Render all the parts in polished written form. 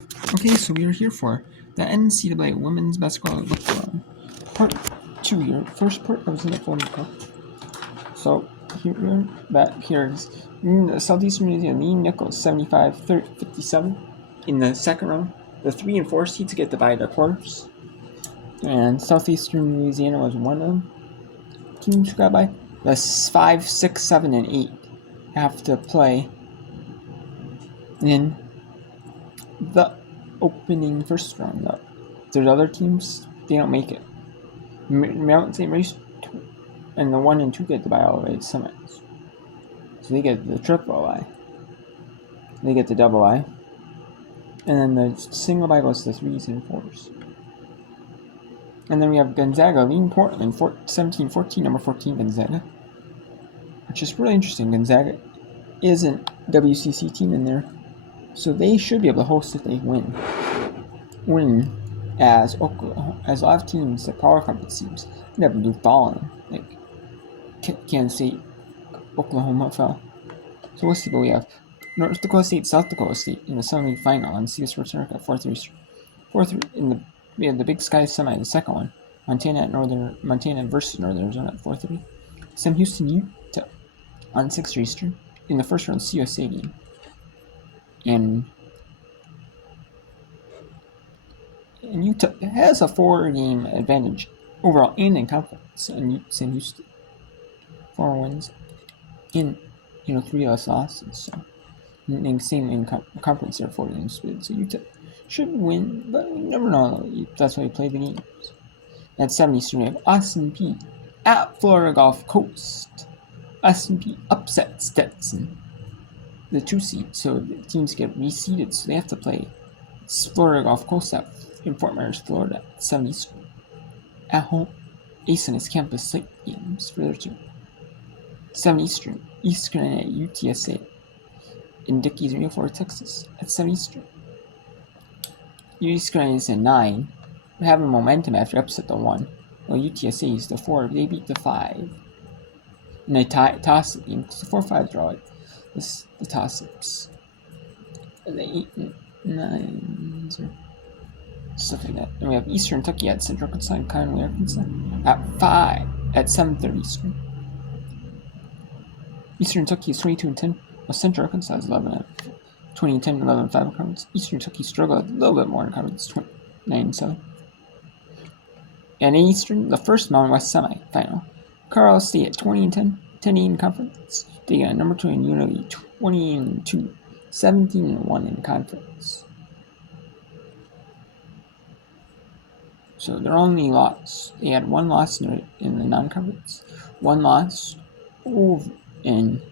Okay, so we are here for the NCAA Women's Basketball Look-Along. Part 2 here. First part, I was in the phone call. So here's Southeastern Louisiana, Lee Nichols, 75-57 in the second round. The 3 and 4 seeds get divided by quarters. And Southeastern Louisiana was one of them. Teams got by. The 5, 6, 7, and 8 have to play in the opening first round. There's other teams, they don't make it. Maryland St. Mary's and the 1 and 2 get the bye all the way to semis. So they get the triple I. They get the double I. And then the single bye goes to 3s and 4s. And then we have Gonzaga leading Portland 17-14, number 14 Gonzaga. Which is really interesting. Gonzaga is an WCC team in there. So they should be able to host if they win. As Oklahoma, as a lot of teams, the power conference teams, never do falling. Like Kansas State, Oklahoma fell. So we'll see what we have. North Dakota State, South Dakota State in the semifinal on CS Sports America 4-3. 4-3 we have the Big Sky semi, the second one. Montana versus Northern Arizona at 4-3. Sam Houston Utah on 6 Eastern in the first round CUSA game. And Utah has a 4-game advantage overall and in conference. And Sam Houston 4 wins in 3 less losses. So same in conference, they're 4 games split. So Utah should win, but we never know. That's why we play the games. At 7 Eastern, we have Austin Peay at Florida Gulf Coast. Austin Peay upset Stetson, the 2 seed, so the teams get reseeded, so they have to play Florida Gulf Coast in Fort Myers, Florida, at 7 Eastern. At home, Ace and his campus site games for their team. 7 Eastern, East Carolina at UTSA in Dickies Arena, Florida, Texas, at 7 Eastern. East Carolina is at 9, having momentum after upset the 1. Well, UTSA is the 4, they beat the 5. And they toss-up game, because the 4-5 draw it. The toss-ups. The 8 and 9s or stuff like that. And we have Eastern Kentucky at Central Arkansas and Conway, Arkansas at 5 at 7:30 Eastern. Eastern Kentucky is 22-10, while Central Arkansas is 11 20-10, 11-5 in conference. Eastern Kentucky struggled a little bit more in conference, 29-7. And in Eastern, the first Mountain West semi-final. Carl State at 20-10, 10-8 in conference. They got number 2 in Unity, 20-2, 17-1 in conference. So their only loss, they had 1 loss in the non-conference, 1 loss in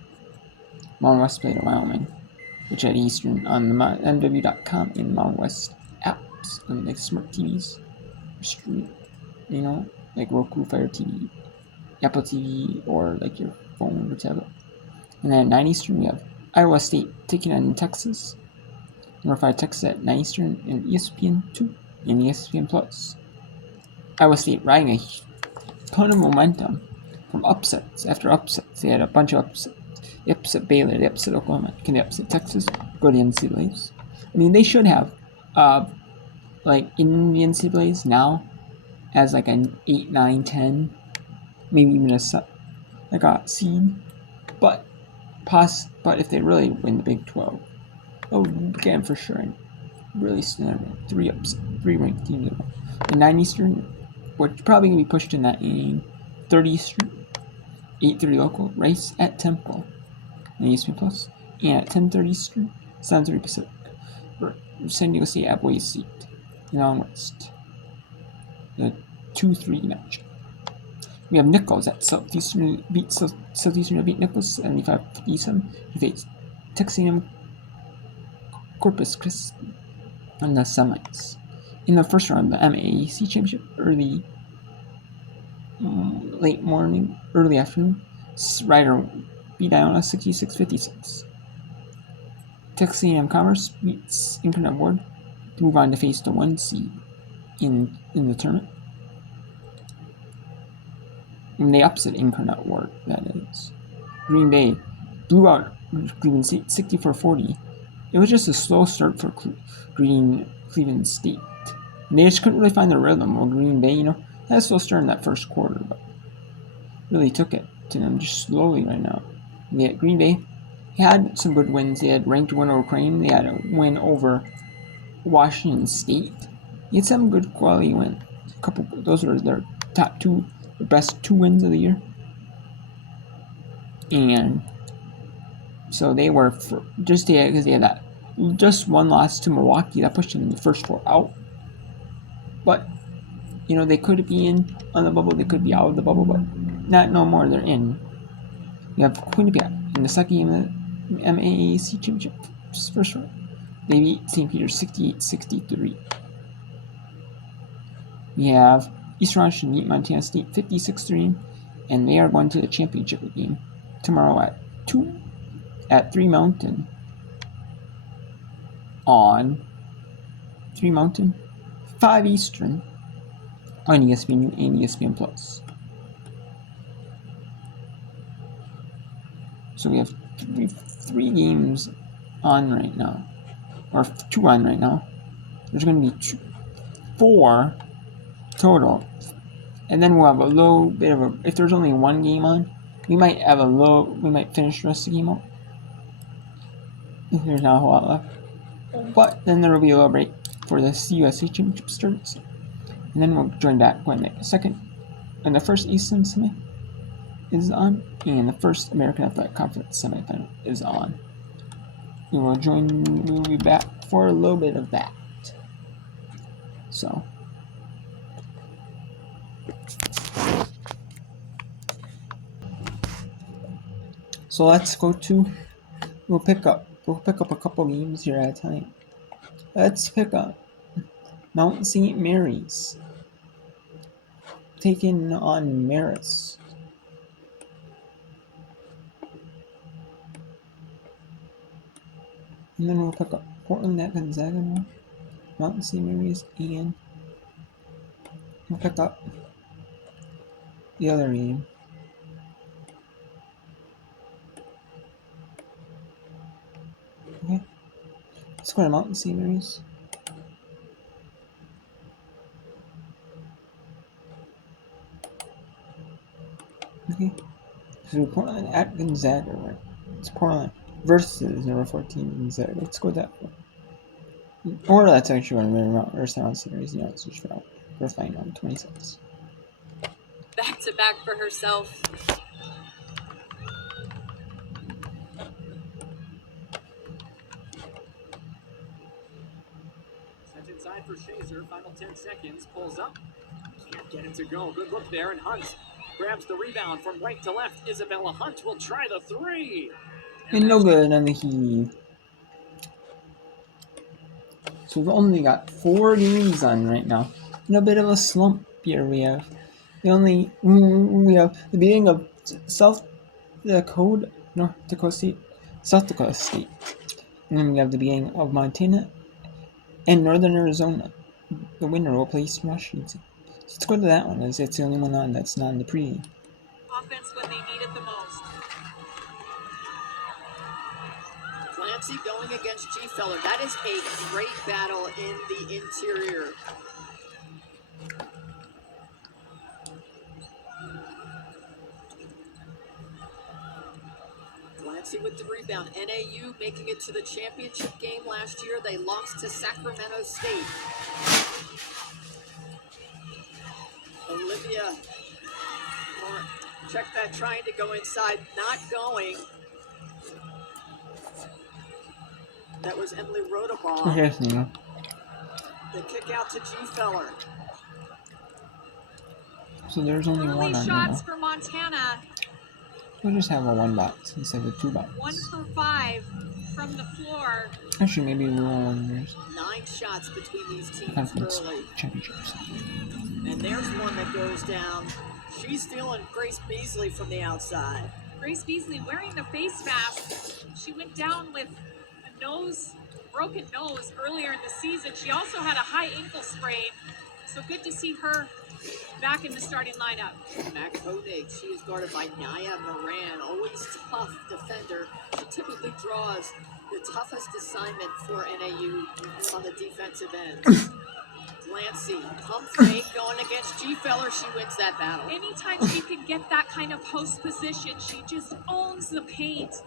Mountain West played at Wyoming, which at Eastern on the MW.com in Mountain West apps on like smart TVs, stream, like Roku, Fire TV, Apple TV, or like your phone or tablet. And then at 9 Eastern, we have Iowa State taking on Texas. Number 5 Texas at 9 Eastern and ESPN2 and ESPN Plus. Iowa State riding a ton of momentum from upsets after upsets. They had a bunch of upsets. They upset Baylor, they upset Oklahoma. Can they upset Texas? Go to NCAAs. I mean, they should have, in the NCAAs now, as like an 8, 9, 10, maybe even a seed. But if they really win the Big 12, they'll get them for sure and really stand 3 ranked teams. The 9 Eastern, we're probably going to be pushed in that inning. 30 Eastern, 8:30 local, Rice at Temple, and ESPN Plus, and at 10:30 Eastern, 7:30 Pacific, San Diego State at Boise State, in Mountain West. The 2-3 match. We have Nichols at Southeastern beat Nichols 75-57. He faced Texas A&M Corpus Christi on the semis. In the first round, the MAAC championship, late morning, early afternoon, Rider beat Iona 66-56. Texas A&M Commerce beats Incarnate Ward to move on to face the 1 seed in the tournament. And they upset Incarnate Ward, that is. Green Bay blew out Cleveland State 64-40 It was just a slow start for Cleveland State. And they just couldn't really find their rhythm. Well, Green Bay, had a slow start in that first quarter, but really took it to them just slowly right now. Yeah, Green Bay had some good wins. They had ranked win over Crane. They had a win over Washington State. They had some good quality wins. Those were their top two, the best 2 wins of the year. And so they were because they had that just one loss to Milwaukee that pushed them in the first 4 out. But they could be in on the bubble, they could be out of the bubble, but not no more. They're in. You have Quinnipiac in the second game of the MAAC championship first round. They beat St. Peter's 68-63. We have Eastern Washington beat Montana State 56-3, and they are going to the championship game tomorrow at 2 at 3 Mountain on 3 Mountain, 5 Eastern on ESPN and ESPN Plus. So we have three games on right now, or 2 on right now. There's going to be 4 total, and then we'll have a little bit of a. If there's only 1 game on, we might finish the rest of the game out. If there's not a whole lot left, but then there will be a little break for the CUSA Championship starts, and then we'll join back when the second and the first Eastern Semi is on, and the first American Athletic Conference semifinal is on. We will be back for a little bit of that. So let's go to. We'll pick up a couple games here at a time. Let's pick up Mount St. Mary's taking on Marist. And then we'll pick up Portland at Gonzaga, Mount St. Mary's, and we'll pick up the other game. Okay. Let's go to Mountain St. Mary's. Okay. So Portland at Gonzaga, right? It's Portland versus number 14 Gonzaga. Let's go with that one. Or that's actually one of Mount or Sound Series, the answers for final 26. Back to back for herself. Sent inside for Shazer. Final 10 seconds. Pulls up. Can't get it to go. Good look there. And Hunt grabs the rebound from right to left. Isabella Hunt will try the 3. And no good on the heave. So we've only got 4 games on right now. In a bit of a slump here we have. We have the beginning of South Dakota State. And then we have the beginning of Montana and Northern Arizona. The winner will play Eastern Washington. So let's go to that one, as it's the only one on that's not in the pregame. Offense when they need it the most. Clancy going against G. Feller. That is a great battle in the interior. Clancy with the rebound. NAU making it to the championship game last year. They lost to Sacramento State. Olivia, check that, trying to go inside, not going. That was Emily Rodabaugh. Yes, yeah. The kick out to G. Feller. So there's only Early one on shots now. for Montana. We'll just have a 1 box instead of 2 box. 1 for 5 from the floor. Actually, maybe we won't. There's 9 shots between these teams conference early. championships. And there's one that goes down. She's stealing Grace Beasley from the outside. Grace Beasley wearing the face mask. She went down with a broken nose earlier in the season. She also had a high ankle sprain. So good to see her back in the starting lineup. Mac Koenig, she is guarded by Naya Moran. Always tough defender. She typically draws the toughest assignment for NAU on the defensive end. Clancy, pump fake going against G-Feller. She wins that battle. Anytime she can get that kind of post position, she just owns the paint.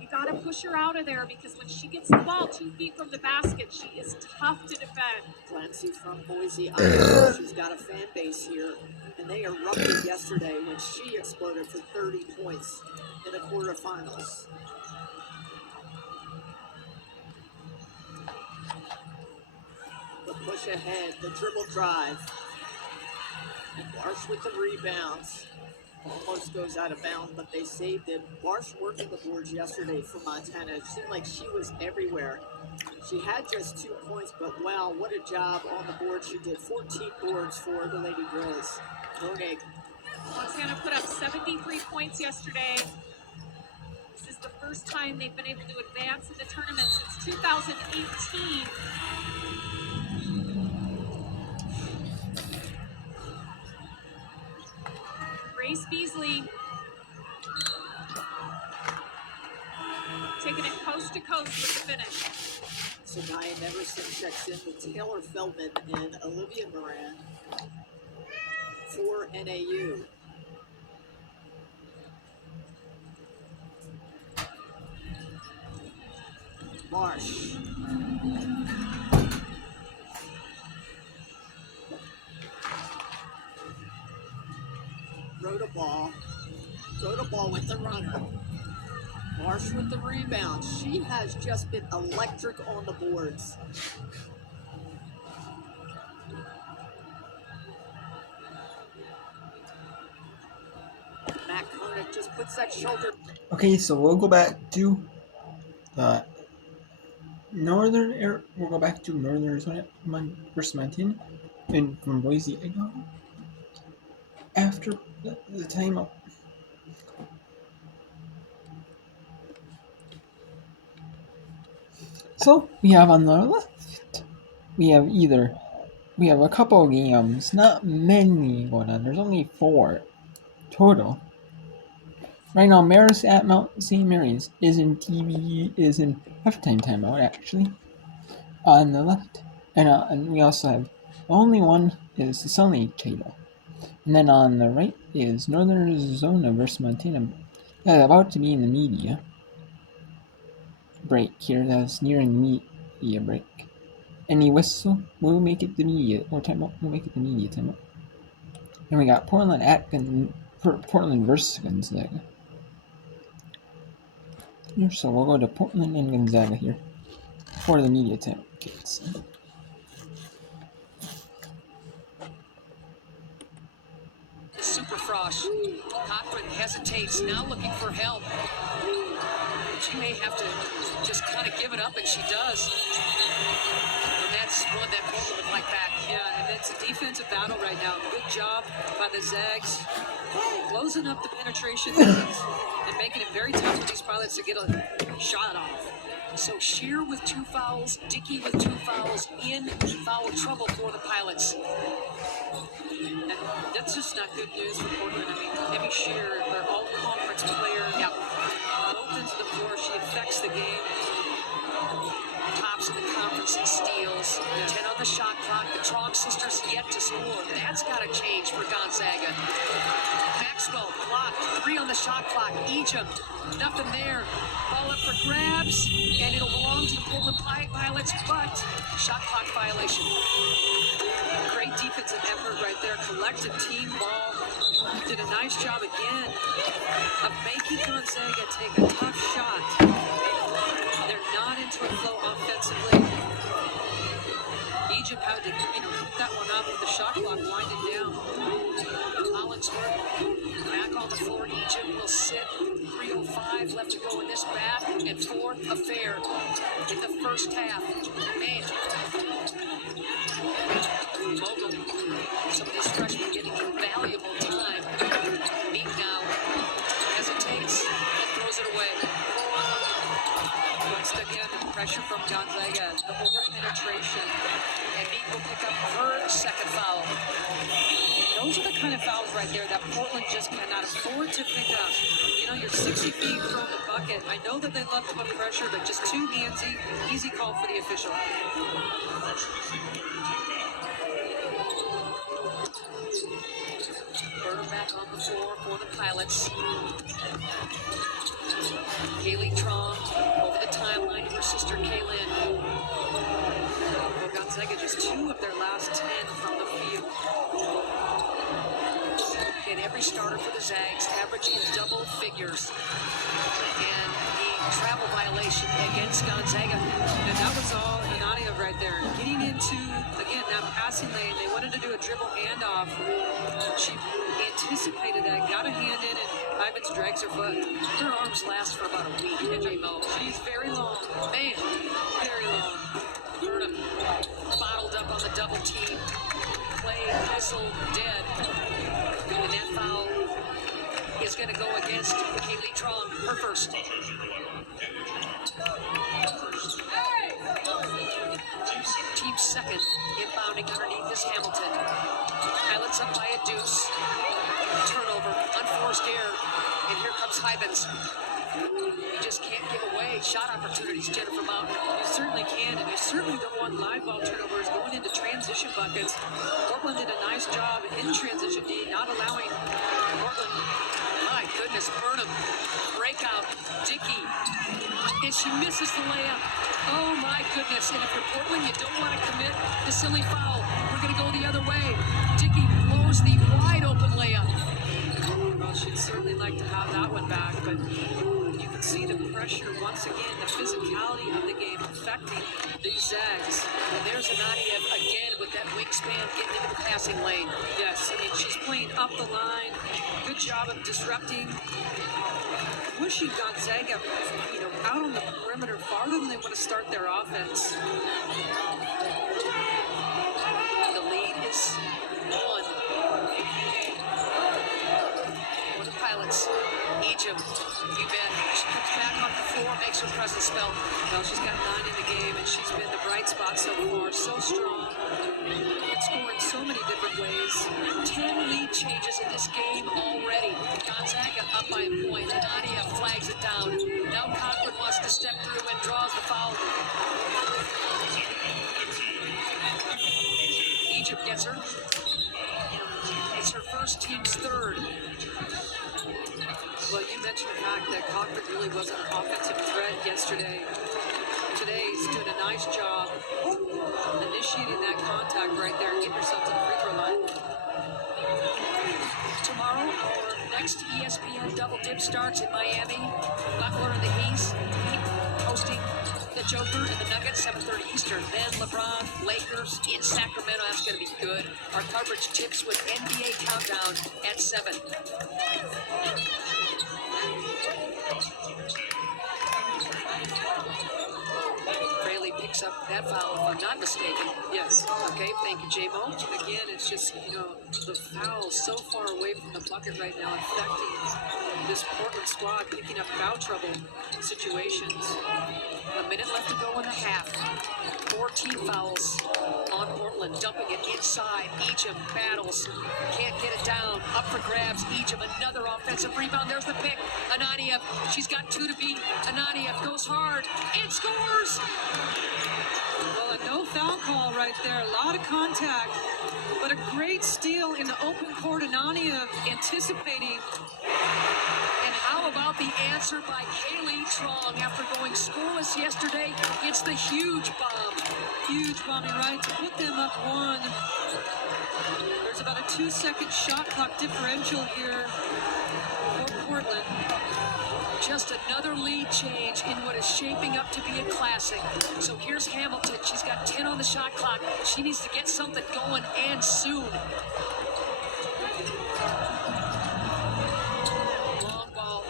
You got to push her out of there because when she gets the ball 2 feet from the basket, she is tough to defend. Clancy from Boise, Idaho. She's got a fan base here, and they erupted yesterday when she exploded for 30 points in the quarterfinals. The push ahead, the dribble drive. Barsh with the rebounds. Almost goes out of bounds, but they saved it. Barsh working the boards yesterday for Montana. It seemed like she was everywhere. She had just 2 points, but wow, what a job on the board she did. 14 boards for the Lady Grizz. Koenig. Montana put up 73 points yesterday. This is the first time they've been able to advance in the tournament since 2018. Grace Beasley taking it coast to coast with the finish. Sanaya Neverson checks in with Taylor Feldman and Olivia Moran for NAU. Marsh. Rhoda ball. Rhoda ball with the runner. Marsh with the rebound. She has just been electric on the boards. Matt Koenig just puts that shoulder. Okay, so we'll go back to we'll go back to Northern Arizona versus Montana and from Boise, Idaho. After the timeout. So we have on the left, we have a couple of games, not many going on. There's only 4 total. Right now, Marist at Mount St. Mary's is in halftime timeout actually. On the left, and we also have only one is the Sunny title, and then on the right is Northern Arizona versus Montana. That's about to be in the media break here. That's nearing the media break. Any whistle will make it the media or timeout. We'll make it the media timeout. And we got Portland versus Gonzaga. Here, so we'll go to Portland and Gonzaga here for the media timeout. Okay, so. Super Frosh. Cochran hesitates, now looking for help. She may have to just kind of give it up, and she does. And that's one that Portland would like back. Yeah, and it's a defensive battle right now. Good job by the Zags. Closing up the penetration and making it very tough for these pilots to get a shot off. So Shear with 2 fouls, Dickey with 2 fouls, in foul trouble for the Pilots. And that's just not good news for Portland. I mean, Demi Shear, their all-conference player, both ends of the floor. She affects the game. Tops in the conference in steals. 10 on the shot clock. The Tronk sisters yet to score. That's got to change for Gonzaga. Maxwell blocked. 3 on the shot clock. Egypt, nothing there. Ball up for grabs, and it'll belong to the Portland Pilots, but shot clock violation. Great defensive effort right there. Collective team ball. Did a nice job again of making Gonzaga take a tough shot. They're not into a flow offensively. Egypt had to, put that one up with the shot clock winding down. Hollingsworth back on the floor. Egypt will sit. 3:05 left to go in this back, and 4th affair in the first half. Man. Mogul. Some of these freshmen getting valuable time. Meek now hesitates and throws it away. Once again, the pressure from Gonzaga, the over penetration. And Meek will pick up her second foul. No those are the kind of fouls right there that Portland just cannot afford to pick up. You know, you're 60 feet from the bucket. I know that they love to put pressure, but just too handsy. Easy call for the official. Burnham back on the floor for the Pilots. Kaylee Trong over the timeline to her sister Kaylin. Well, Gonzaga just 2 of their last 10 from the field. And every starter for the Zags average in double figures. And the travel violation against Gonzaga. And that was all Anania right there. Getting into, again, that passing lane. They wanted to do a dribble handoff. She anticipated that, got a hand in, and Ivins drags her foot. Her arms last for about a week, J-Mo. She's very long. Man, Very long. Burnham bottled up on the double team. Play whistle dead. And that foul is going to go against Kaylee Trong, her first. Team second, inbounding underneath is Hamilton. Pilots up by a deuce. Turnover, unforced error, and here comes Ivins. You just can't give away shot opportunities, Jennifer Mountain. You certainly can, and you certainly don't want live ball turnovers going into transition buckets. Portland did a nice job in transition D, not allowing Portland. My goodness, Burnham, breakout, Dickey, and she misses the layup. Oh my goodness, and if you're Portland, you don't want to commit the silly foul. We're going to go the other way. Dickey blows the wide open layup. Well, she'd certainly like to have that one back, but you can see the pressure once again, the physicality of the game affecting these Zags. And there's Anania again with that wingspan getting into the passing lane. Yes, I mean, she's playing up the line. Good job of disrupting, pushing Gonzaga, you know, out on the perimeter farther than they want to start their offense. The lead is 1. For the Pilots, Egypt, you bet. She comes back on the floor, makes her presence felt. Well, she's got 9 in the game, and she's been the bright spot so far. So strong, and scoring so many different ways. 10 lead changes in this game already. Gonzaga up by a point. Nadia flags it down. Now Cochran wants to step through and draws the foul. Egypt gets her. It's her first, team's third. Well, you mentioned the fact that Cochran really wasn't an offensive threat yesterday. Today, he's doing a nice job initiating that contact right there and getting yourself to the free throw line. Tomorrow, our next ESPN Double Dip starts in Miami. Butler and the Heat hosting the Joker and the Nuggets, 7:30 Eastern. Then LeBron, Lakers in Sacramento. That's going to be good. Our coverage tips with NBA Countdown at 7. Fraley picks up that foul, if I'm not mistaken. Yes. Okay, thank you, J-Mo. Again, it's just, you know, the foul so far away from the bucket right now, affecting this Portland squad, picking up foul trouble situations. A minute left to go in the half. 14 fouls on Portland, dumping it inside. Egypt battles, can't get it down. Up for grabs, Egypt, another offensive rebound. There's the pick. Anania, she's got 2 to beat. Anania goes hard and scores. Well, a no foul call right there. A lot of contact, but a great steal in the open court. Anania anticipating. And how about the answer by Kaylee Trong after going scoreless yesterday? It's the huge bomb. Huge bombing right to put them up 1. There's about a 2-second shot clock differential here for Portland. Just another lead change in what is shaping up to be a classic. So here's Hamilton. She's got 10 on the shot clock. She needs to get something going, and soon. Long ball.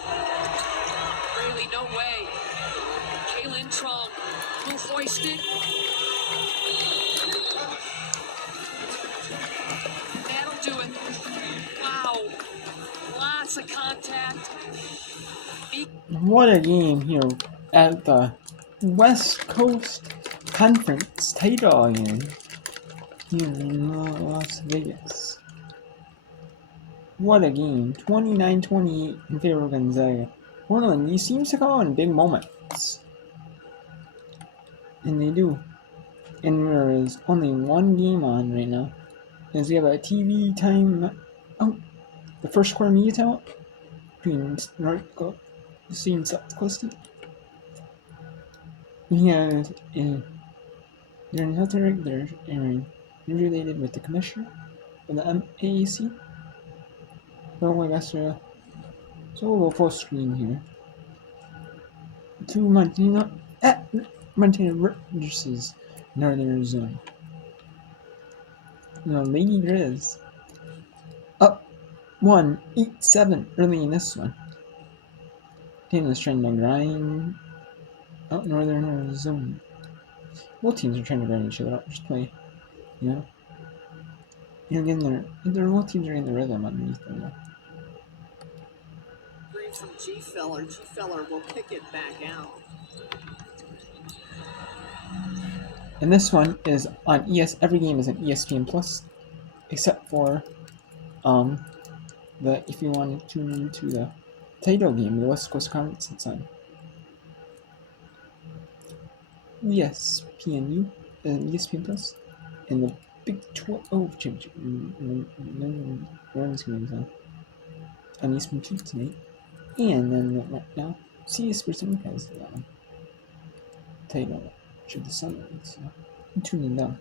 Really, no way. Kaylin Trong will hoist it. That'll do it. Wow. Lots of contact. What a game here at the West Coast Conference title game here in Las Vegas. What a game. 29-28 in favor of Gonzaga. Portland, these seems to come out in big moments. And they do. And there is only one game on right now. As we have a TV time. Oh, the first quarter media timeout between North Dakota State and South Dakota State. We have during health they're related with the commissioner of the MAAC. Oh, I guess so we'll go full screen here. To Montana Montana versus Northern Arizona. Lady Grizz up 1-8-7 early in this one. Team is trying to grind out Northern Arizona. Both teams are trying to grind each other out, just play, again, both teams are in the rhythm underneath them now. Green from G Feller. G Feller will kick it back out. And this one is on every game is an ESPN Plus, except for if you want to tune into the title game, the West Coast Conference, it's on ESPNU and ESPN Plus, and the Big 12 championship women's games on ESPN 2 tonight, and then right now CS Sports America has the title of the summer, so I'm tuning down.